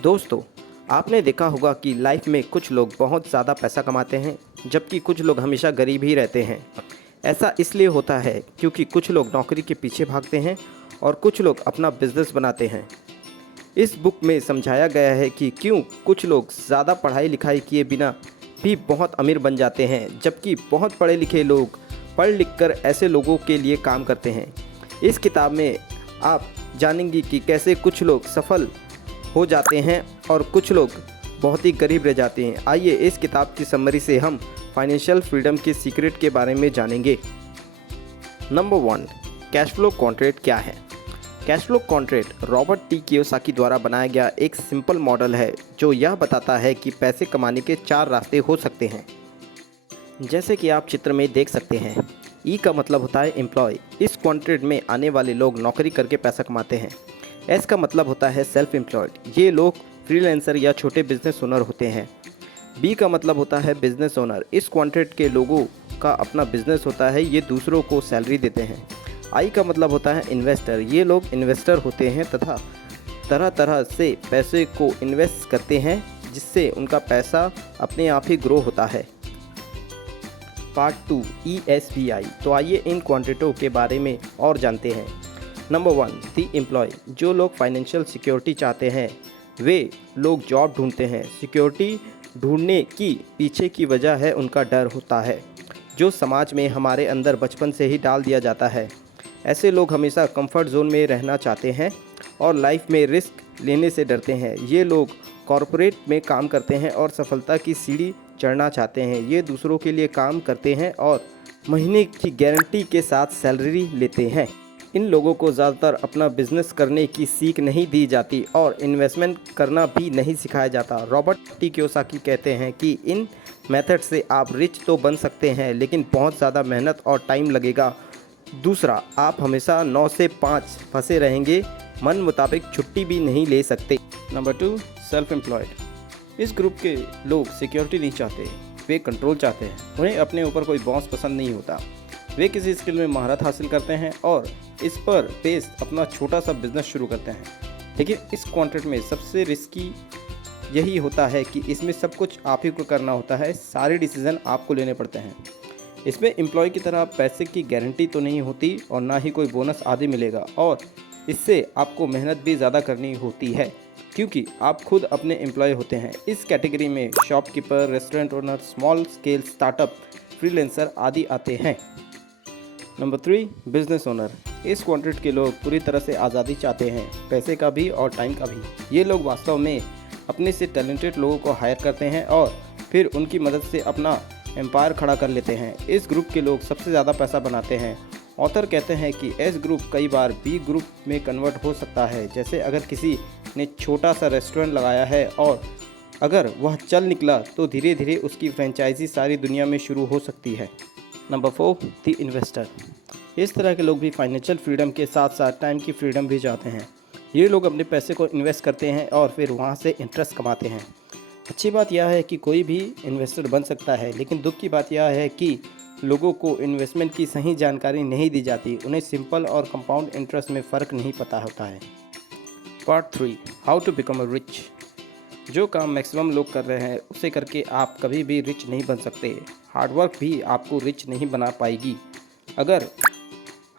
दोस्तों, आपने देखा होगा कि लाइफ में कुछ लोग बहुत ज़्यादा पैसा कमाते हैं, जबकि कुछ लोग हमेशा गरीब ही रहते हैं। ऐसा इसलिए होता है क्योंकि कुछ लोग नौकरी के पीछे भागते हैं और कुछ लोग अपना बिजनेस बनाते हैं। इस बुक में समझाया गया है कि क्यों कुछ लोग ज़्यादा पढ़ाई लिखाई किए बिना भी बहुत अमीर बन जाते हैं, जबकि बहुत पढ़े लिखे लोग पढ़ लिख कर ऐसे लोगों के लिए काम करते हैं। इस किताब में आप जानेंगे कि कैसे कुछ लोग सफल हो जाते हैं और कुछ लोग बहुत ही गरीब रह जाते हैं। आइए इस किताब की समरी से हम फाइनेंशियल फ्रीडम के सीक्रेट के बारे में जानेंगे। नंबर 1, कैश फ्लो कॉन्ट्रैक्ट क्या है? Cash flow contract Robert T Kiyosaki द्वारा बनाया गया एक सिंपल मॉडल है जो यह बताता है कि पैसे कमाने के 4 रास्ते हो सकते हैं। जैसे कि आप चित्र में देख सकते हैं, ई का मतलब होता है एम्प्लॉय। इस कॉन्ट्रैक्ट में आने वाले लोग नौकरी करके पैसा कमाते हैं। एस का मतलब होता है सेल्फ एम्प्लॉयड, ये लोग फ्रीलांसर या छोटे बिजनेस ओनर होते हैं। बी का मतलब होता है बिजनेस ओनर, इस कॉन्ट्रैक्ट के लोगों का अपना बिजनेस होता है, ये दूसरों को सैलरी देते हैं। आई का मतलब होता है इन्वेस्टर, ये लोग इन्वेस्टर होते हैं तथा तरह तरह से पैसे को इन्वेस्ट करते हैं जिससे उनका पैसा अपने आप ही ग्रो होता है। Part 2, ESBI। तो आइए इन कॉन्ट्रैक्टों के बारे में और जानते हैं। नंबर 1, दी एम्प्लॉय। जो लोग फाइनेंशियल सिक्योरिटी चाहते हैं वे लोग जॉब ढूंढते हैं। सिक्योरिटी ढूंढने की पीछे की वजह है उनका डर होता है, जो समाज में हमारे अंदर बचपन से ही डाल दिया जाता है। ऐसे लोग हमेशा कंफर्ट जोन में रहना चाहते हैं और लाइफ में रिस्क लेने से डरते हैं। ये लोग कॉरपोरेट में काम करते हैं और सफलता की सीढ़ी चढ़ना चाहते हैं। ये दूसरों के लिए काम करते हैं और महीने की गारंटी के साथ सैलरी लेते हैं। इन लोगों को ज़्यादातर अपना बिजनेस करने की सीख नहीं दी जाती और इन्वेस्टमेंट करना भी नहीं सिखाया जाता। रॉबर्ट टी कियोसाकी कहते हैं कि इन मेथड से आप रिच तो बन सकते हैं, लेकिन बहुत ज़्यादा मेहनत और टाइम लगेगा। दूसरा, आप हमेशा 9 से 5 फंसे रहेंगे, मन मुताबिक छुट्टी भी नहीं ले सकते। Number 2, self employed. इस ग्रुप के लोग सिक्योरिटी नहीं चाहते, वे कंट्रोल चाहते हैं। उन्हें अपने ऊपर कोई बॉस पसंद नहीं होता। वे किसी स्किल में महारत हासिल करते हैं और इस पर बेस्ड अपना छोटा सा बिजनेस शुरू करते हैं। लेकिन इस कॉन्ट्रैक्ट में सबसे रिस्की यही होता है कि इसमें सब कुछ आप ही को करना होता है, सारे डिसीजन आपको लेने पड़ते हैं। इसमें एम्प्लॉय की तरह पैसे की गारंटी तो नहीं होती और ना ही कोई बोनस आदि मिलेगा, और इससे आपको मेहनत भी ज़्यादा करनी होती है क्योंकि आप खुद अपने एम्प्लॉय होते हैं। इस कैटेगरी में shopkeeper, restaurant owner, small scale startup, freelancer आदि आते हैं। Number 3, business owner. इस कॉन्ट्रैक्ट के लोग पूरी तरह से आज़ादी चाहते हैं, पैसे का भी और टाइम का भी। ये लोग वास्तव में अपने से टैलेंटेड लोगों को हायर करते हैं और फिर उनकी मदद से अपना एम्पायर खड़ा कर लेते हैं। इस ग्रुप के लोग सबसे ज़्यादा पैसा बनाते हैं। ऑथर कहते हैं कि एस ग्रुप कई बार बी ग्रुप में कन्वर्ट हो सकता है। जैसे अगर किसी ने छोटा सा रेस्टोरेंट लगाया है और अगर वह चल निकला तो धीरे धीरे उसकी फ्रेंचाइजी सारी दुनिया में शुरू हो सकती है। Number 4, the investor. इस तरह के लोग भी फाइनेंशियल फ्रीडम के साथ साथ टाइम की फ्रीडम भी चाहते हैं। ये लोग अपने पैसे को इन्वेस्ट करते हैं और फिर वहाँ से इंटरेस्ट कमाते हैं। अच्छी बात यह है कि कोई भी इन्वेस्टर बन सकता है, लेकिन दुख की बात यह है कि लोगों को इन्वेस्टमेंट की सही जानकारी नहीं दी जाती। उन्हें सिंपल और कंपाउंड इंटरेस्ट में फ़र्क नहीं पता होता है। Part 3, how to become a rich. जो काम मैक्सिमम लोग कर रहे हैं उसे करके आप कभी भी रिच नहीं बन सकते। हार्डवर्क भी आपको रिच नहीं बना पाएगी। अगर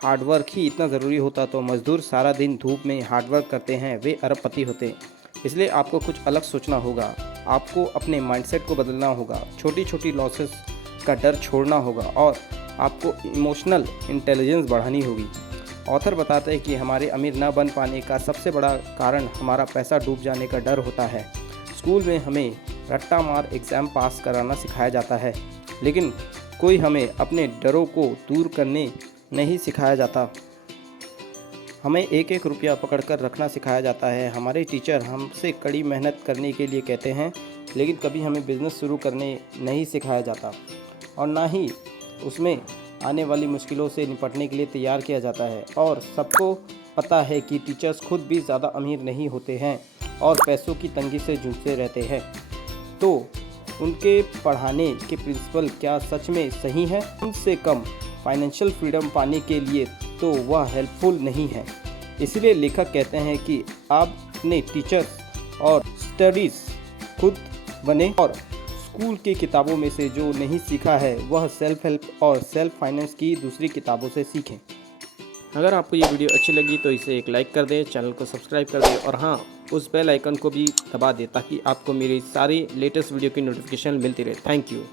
हार्डवर्क ही इतना ज़रूरी होता तो मज़दूर सारा दिन धूप में हार्डवर्क करते हैं, वे अरबपति होते। इसलिए आपको कुछ अलग सोचना होगा। आपको अपने माइंडसेट को बदलना होगा, छोटी छोटी लॉसेस का डर छोड़ना होगा और आपको इमोशनल इंटेलिजेंस बढ़ानी होगी। ऑथर बताते हैं कि हमारे अमीर न बन पाने का सबसे बड़ा कारण हमारा पैसा डूब जाने का डर होता है। स्कूल में हमें रट्टा मार एग्ज़ाम पास कराना सिखाया जाता है, लेकिन कोई हमें अपने डरों को दूर करने नहीं सिखाया जाता। हमें एक एक रुपया पकड़कर रखना सिखाया जाता है। हमारे टीचर हमसे कड़ी मेहनत करने के लिए कहते हैं, लेकिन कभी हमें बिज़नेस शुरू करने नहीं सिखाया जाता और ना ही उसमें आने वाली मुश्किलों से निपटने के लिए तैयार किया जाता है। और सबको पता है कि टीचर्स खुद भी ज़्यादा अमीर नहीं होते हैं और पैसों की तंगी से जूझते रहते हैं। तो उनके पढ़ाने के प्रिंसिपल क्या सच में सही है? उनसे कम फाइनेंशियल फ्रीडम पाने के लिए तो वह हेल्पफुल नहीं है। इसलिए लेखक कहते हैं कि आप अपने टीचर्स और स्टडीज़ खुद बने और स्कूल की किताबों में से जो नहीं सीखा है वह सेल्फ हेल्प और सेल्फ फाइनेंस की दूसरी किताबों से सीखें। अगर आपको ये वीडियो अच्छी लगी तो इसे एक लाइक कर दें, चैनल को सब्सक्राइब कर दें और हाँ, उस बेल आइकन को भी दबा दें ताकि आपको मेरी सारी लेटेस्ट वीडियो की नोटिफिकेशन मिलती रहे। Thank you.